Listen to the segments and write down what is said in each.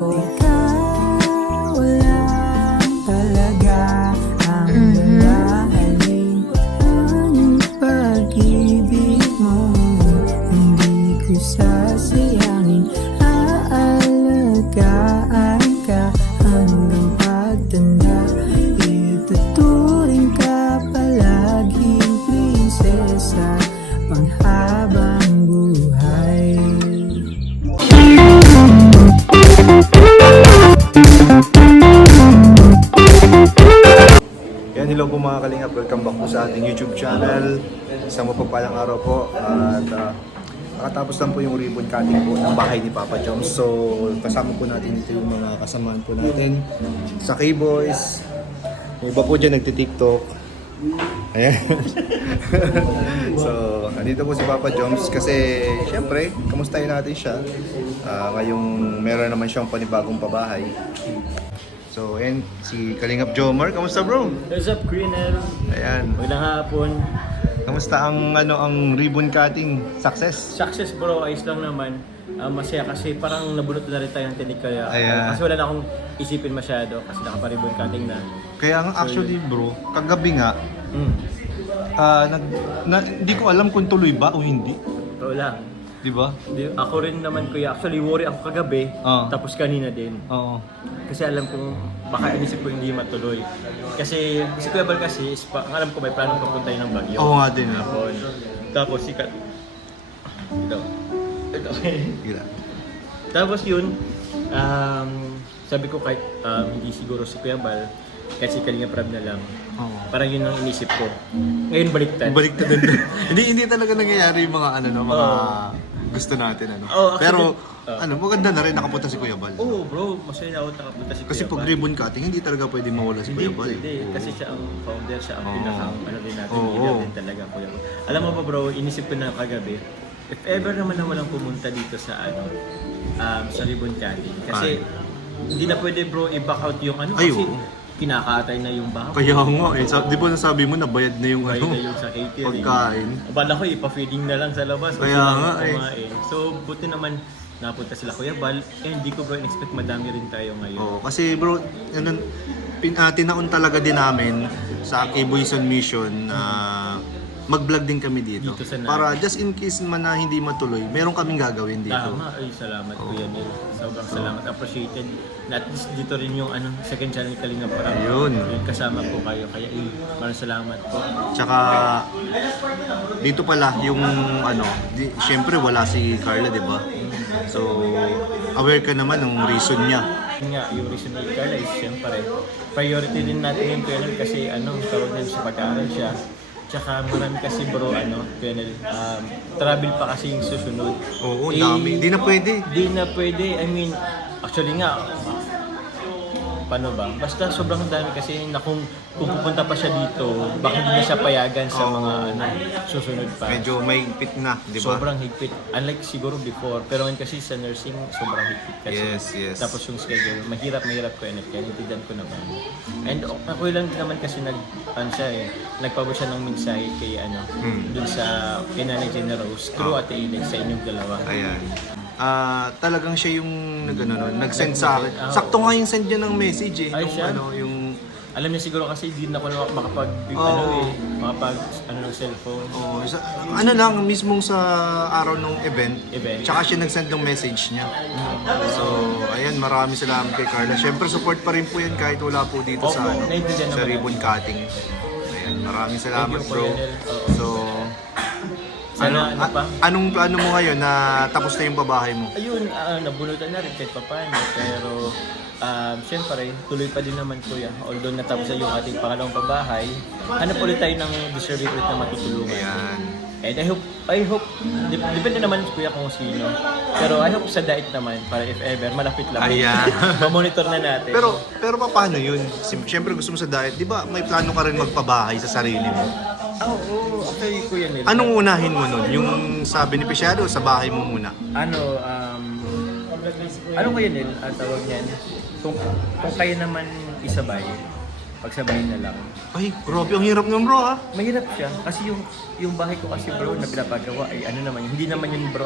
Ikaw lang talaga ang lalahaling ang pag-ibig mo. Hindi ko sasayangin, aalagaan ka hanggang pagtanda. Ituturing ka palaging prinsesa panghabang buhay. Yan, hello po mga kalingap. Welcome back po sa ating YouTube channel. Isang mapagpalang araw po. At nakatapos lang po yung ribbon cutting po ng bahay ni Papa Joms. So, kasama po natin dito yung mga kasamaan po natin sa K-Boys. Yung iba po dyan nagtitiktok. Ayan. So, nandito po si Papa Joms kasi syempre, kamustahin natin siya. Ngayong meron naman siyang panibagong pabahay. So, and si Kalingap Jomar, kamusta bro? What's up, Greener? Ayan. Magandang hapon. Kamusta ang ribbon cutting? Success? Success bro, ayos lang naman. Masaya kasi parang nabunot na rin tayo ng tinig kaya. Ayan. Kasi wala na akong isipin masyado kasi nakaparibon cutting na. Kaya nga actually bro, kagabi nga, hindi ko alam kung tuloy ba o hindi. Ito lang. Di ba? Ako rin naman kuya, actually worry ako kagabi, tapos kanina din. Oo. Kasi alam kong baka inisip ko hindi matuloy. Kasi si Kuya Bal kasi, ang alam ko may plano papunta yun ng Baguio. Oo nga din. Hapon. Tapos sikat. Ito. Gira. Tapos yun, sabi ko kahit hindi siguro si Kuya Bal, kahit si Kalinga Prab na lang, Oo. parang yun ang inisip ko. Ngayon baliktad. Baliktad din. hindi talaga nangyayari yung mga mga gusto natin Actually, Pero maganda na rin nakapunta si Kuya Bal. Oo bro, masaya na ako nakapunta si Kasi Kuya pag Bal. ribbon cutting, hindi talaga pwede mawala si Hindi, Kuya Bal. pwede. Kasi siya ang founder, siya ang Oo. pinakang din natin, Oo. leader din talaga Kuya Bal. Alam mo ba bro, inisip ko na kagabi, if ever naman na walang pumunta dito sa sa ribbon cutting. Kasi hindi na pwede bro i-back out yung Ay, kasi oo. kinakatay na yung baho. Kaya nga di ba nasabi mo nabayad na yung Kaya na yung sa catering. pagkain. Bala ko ipa-feeding na lang sa labas. Kaya Kasi nga, kumain. So buti naman napunta sila Kuya Bal. Hindi ko bro in-expect madami rin tayo ngayon. Oo, kasi bro, tinaon talaga din namin sa K-Boys on Mission na mag-vlog din kami dito. Dito sa Para just in case man na hindi matuloy, meron kaming gagawin dito. Tama, ay salamat Kuya Neil. Sobrang salamat, appreciated. Na at least dito rin yung second channel Kalinga Prab. Ayun. Yung kasama po kayo. Kaya maraming salamat po. Tsaka dito pala yung syempre wala si Carla, 'di ba? So aware ka naman ng reason niya. Yun nga, yung reason ni Carla is siyempre priority din natin yung Kuya Neil kasi tawag din sa pag-aaral siya. Tsaka marami kasi bro, Kuya Neil, travel pa kasi yung susunod. Oo, dami. Di na pwede. Di na pwede. I mean, actually nga, paano ba? Basta sobrang dami kasi na kung pupunta pa siya dito, baka hindi na siya payagan sa mga susunod pa. Medyo may higpit na, 'di ba? Sobrang higpit. Unlike siguro before. Pero ngayon kasi sa nursing, sobrang higpit kasi. Yes. Tapos yung schedule, mahirap ko yun. Kaya nitidan ko naman. And ako lang din naman kasi nagpabo siya ng mensahe kay dun sa kay Nanay Jenna Rose, through Ate Ileg sa inyong dalawa. Ayan. Talagang siya yung nag-send sa akin. Sakto nga yung send niya ng message Ay, siya? Yung Alam niya siguro kasi di na ako makapag ng cellphone. lang mismong sa araw ng event. Tsaka siya nag-send ng message niya. So, ayan, maraming salamat kay Carla. Syempre support pa rin po yan kahit wala po dito Opo, sa naiintindihan sa naman ribbon cutting. Ayan, maraming salamat Thank you, bro. Kuya Nel. Oo. So, Sana pa? anong plano mo ngayon na tapos na yung pabahay mo? Ayun, nabunutan na rin kahit papaano. Pero, syempre, tuloy pa din naman kuya. Although natapos na yung ating pangalawang pabahay, hanap ulit tayo ng deserving ulit na matutulungan. Ayan. And I hope, depende naman kuya kung sino. Pero I hope sa diet naman, para if ever, malapit lang. Ayan. Ma-monitor na natin. Pero paano yun? Siyempre gusto mo sa diet, di ba may plano ka rin magpabahay sa sarili mo? Oo, actually kuya Nel. Anong unahin mo nun? Yung sa beneficiado, sa bahay mo muna? Ano kuya Nel, ang tawag niyan? Kung kaya naman isabay, pagsabayin na lang. Ay, grabe, ang hirap ng bro ha. Mahirap siya kasi yung bahay ko kasi bro na pinapagawa ay ano naman yun, hindi naman yun bro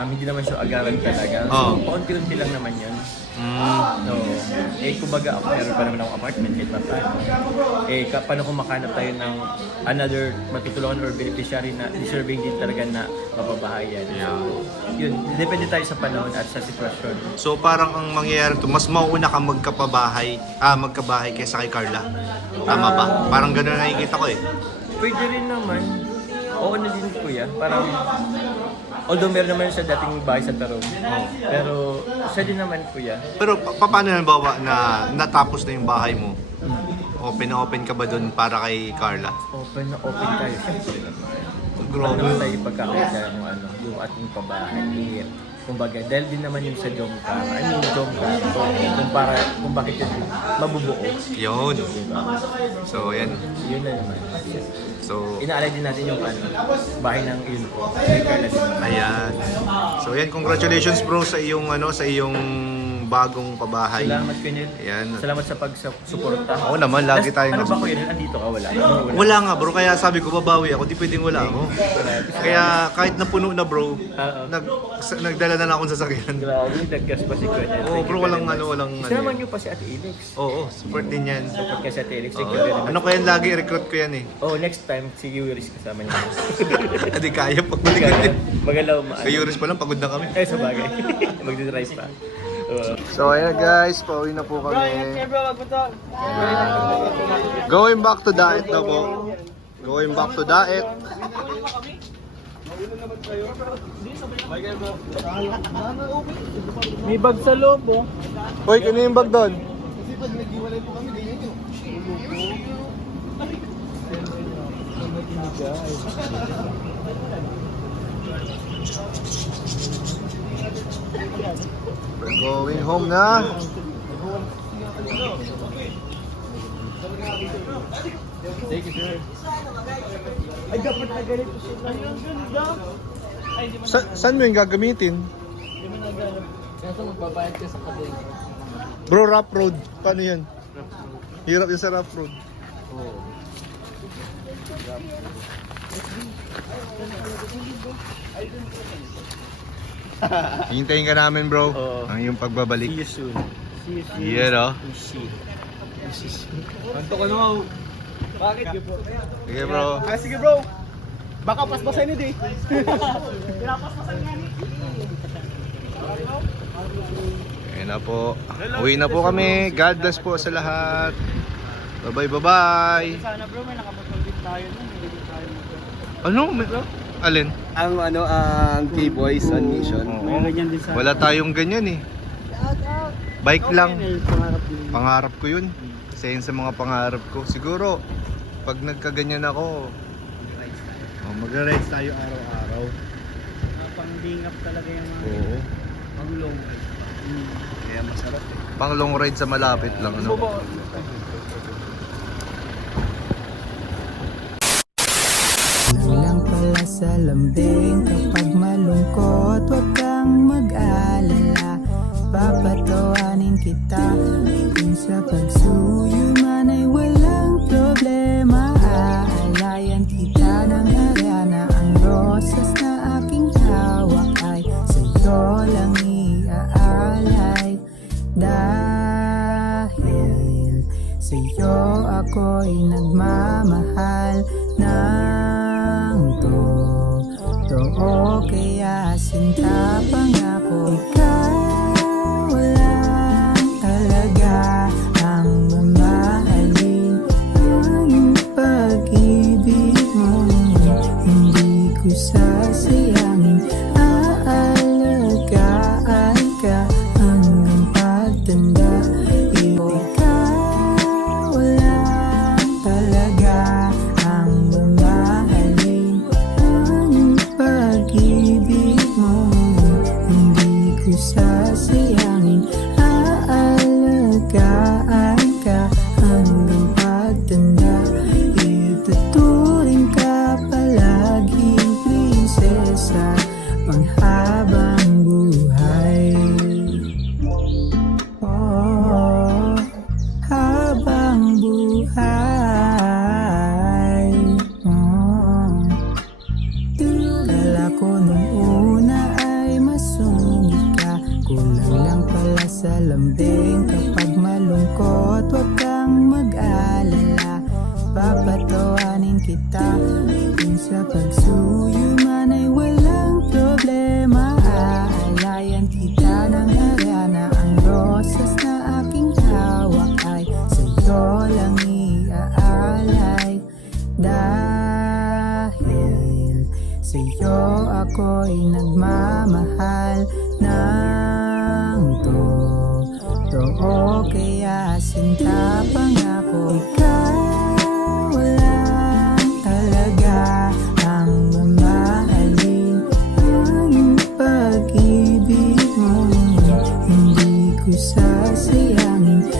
hindi naman siya agaran talaga. So, Oo. paunti-unti lang naman yun. No, kumbaga ako meron pa naman akong apartment kahit pa paano. Paano kung makahanap tayo ng another matutulungan or beneficiary na deserving din talaga na mapabahayan. Yun, depende tayo sa panahon at sa sitwasyon. So parang ang mangyayari to, mas mauuna ka magkabahay kaysa kay Carla. Tama ba? Parang gano'n nakikita ko eh. Pwede rin naman. Oo na din kuya. Parang, although meron naman siya dating bahay sa Tarong. Pero siya din naman kuya. Pero paano halimbawa na natapos na yung bahay mo? Open na open ka ba doon para kay Carla? Open na open tayo. Siyempre naman. Grabe. Ano tayo ipagkakita ng yung ating pabahay. Kumbaga, dahil din naman yung sa Jomka. Kung bakit yun mabubuo. Yun. Diba? So yan. Yun na naman. So, Inaalay din natin yung bahay ng yun po. Kay Carla din naman. ayan. So yan, congratulations bro sa iyong bagong pabahay. Salamat Kenel. Ayan. Salamat sa pagsuporta. Oo naman, lagi tayong Ano ba ko yun? Andito ka? Wala. Wala nga bro, kaya sabi ko babawi ako, di pwedeng wala ako. Kaya kahit napuno na bro, nagdala na lang akong sasakyan. Grabe, naggas pa si Kenel. Oo bro, walang Sinama niyo pa si Ate Elix. Oo, support din yan. Support ka si Ate Elix. Thank you very much. Ano kaya lagi, recruit ko yan eh. Oh, next time, si Yuris kasama niya. Hindi kaya, pagbalik natin. Magalaw maan. Kay Yuris pa lang, pagod na kami. Sa bagay. Magdidrive pa. So ayan guys, pauwi na po kami. Going back to Daet na po. Going back to Daet. May bag sa loob oh. Hoy, kano yung bag doon? We're going home na. Thank you, sir. Ay, dapat na ganito siya. Ay, ang ganda. Ay, di mo Saan mo yung gagamitin? naganap. Kaso magbabayad ka sa kabel. Bro, rough road. Paano yan? Hirap yung sa rough road. Hintayin ka namin bro. Oo. Ang iyong pagbabalik. See you soon. Yeah, no? Kanto ko naman. Bakit? Sige bro. Sige bro. Baka paspasan ni Pinapaspasan nga ni. Ayun na po. Uwi na po kami. God bless po sa lahat. Bye bye. Sana bro, may nakapatol din tayo nun. Hindi din tayo Ano? Alin? Ang K-Boys on mission. May ganyan din sa Wala tayong ganyan eh. Bike lang. pangarap din. Pangarap ko yun. Isa yun sa mga pangarap ko. Siguro, pag nagkaganyan ako, magra-rides tayo araw-araw. Pang-lingap talaga yung Oo. pang-long. Kaya masarap eh. Pang long ride sa malapit lang. Ano? Lang pala sa lambing kapag malungkot, huwag kang mag-alala. Papatawanin kita kung sa pagsuyo man ay walang problema. Aalayan kita ng arana, ang rosas na aking hawak ay sa'yo lang iaalay. Dahil sa'yo ako'y nagmamahal ng totoo, kaya sinta pangako. Ikaw lang talaga ang mamahalin, ang pag-ibig mo hindi ko sasayangin. Aalagaan ka hanggang pagtanda. Ikaw lang talaga ang mamahalin, ang pag-ibig mo din kapag malungkot. Huwag kang mag-alala, papatawanin kita. Kung sa pagsuyo man ay walang problema, aalayan kita ng arana. Ang rosas na aking hawak ay sa'yo lang iaalay. Dahil sa'yo ako'y nagmamahal ng totoo. Kaya sinta pangako, ikaw lang talaga ang mamahalin. Ang pag-ibig mo hindi ko sasayangin.